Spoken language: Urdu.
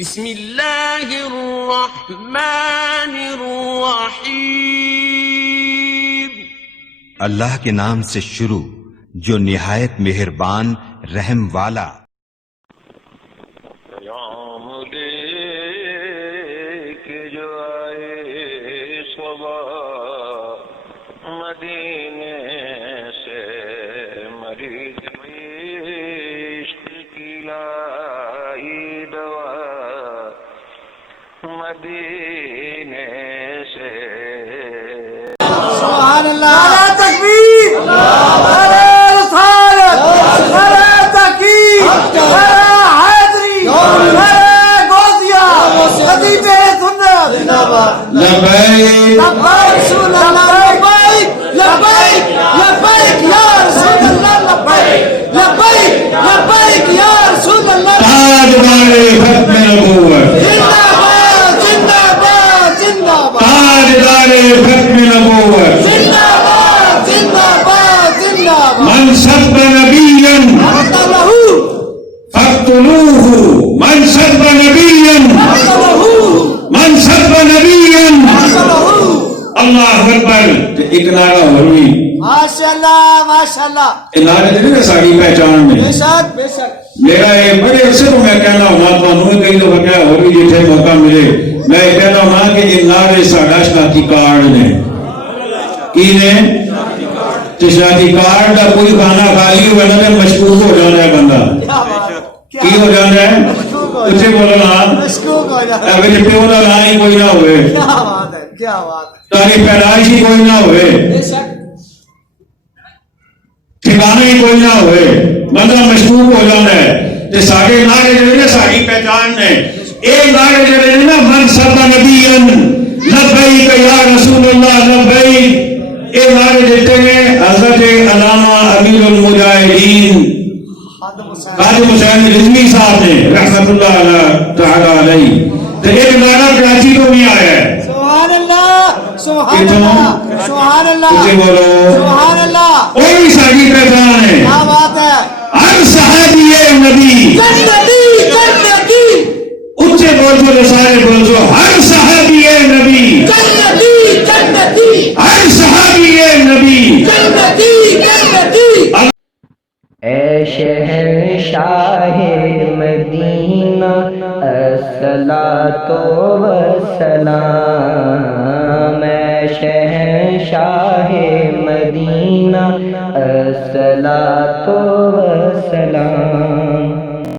بسم اللہ الرحمن الرحیم۔ اللہ کے نام سے شروع جو نہایت مہربان رحم والا۔ پیام لے کے جو آئے صبح مدینے سے، مریض عشق کی لائی دوا مدینے سے۔ سبحان اللہ، نعرہ تکبیر، نعرہ رسالت، نعرہ تحقیق، نعرہ حیدری، نعرہ غوثیہ، خطیب سنت، لبیک لبیک رسول اللہ، لبیک لبیک لبیک یا رسول اللہ، لبیک لبیک لبیک یا رسول اللہ۔ تاجدار ختم نبوت، زندہ باد زندہ باد زندہ باد، تاجدار ختم نبوت، زندہ باد زندہ باد زندہ باد۔ من سب نبیا قتلہ فاقتلوه، من سب نبیا قتلہ من سب نبیا۔ قتلہ۔ اللہ اکبر۔ ایک نعرہ ہوئی، ماشاءاللہ ماشاءاللہ، یہ نعرے دے نہیں ساری پہچان میں بے شک بے شک۔ میرا یہ بڑے عرصے تو میں کہنا ہونا تو انہوں کئی دفعہ کیا ہو بھی جیسے موقع ملے میں کہنا ہونا کہ یہ نعرے ساڑھا شناختی کارڈ نے کی نے شناختی کارڈ کا کوئی کھانا خالی ہوا نہ مشکوک ہو جانا ہے بندہ، کیا بات کی ہو جانا ہے اسے بولو نا مشکوک ہو جاتا ہے۔ اگر پیو کا نا ہی کوئی نہ ہوئے، کیا بات ہے کیا بات ہے، تاری پیدائش ہی کوئی نہ ہوئے، بے شک۔ ٹھکانے ہی کوئی نہ ہوئے، بندہ مشکوک ہو جانا ہے۔ تے ساڑھے نعرے جو ہے ساری پہچان نے، ایک نعرے جو ہے نا من سب نبیا لبیک یا رسول اللہ لبیک، یہ نعرے دیتے ہیں حضرت علامہ امیر المجاہدین قاضی حسین رضوی صاحب نے رحمت اللہ تعالی علیہ۔ تو ایک نعرہ کراچی کو بھی آیا ہے، سبحان اللہ سبحان اللہ سبحان اللہ اسے بولو سبحان اللہ، وہ بھی ساری پہچان ہے۔ کیا بات ہے، ہر صحابی نبی جنتی جنتی اچھے بول جو سارے بول جو، ہر صحابی نبی، جنتی جنتی ہر صحابی نبی۔ جنتی جنتی۔ اے شہنشاہ مدینہ الصلاۃ والسلام، اے شہنشاہ مدینہ الصلاۃ والسلام۔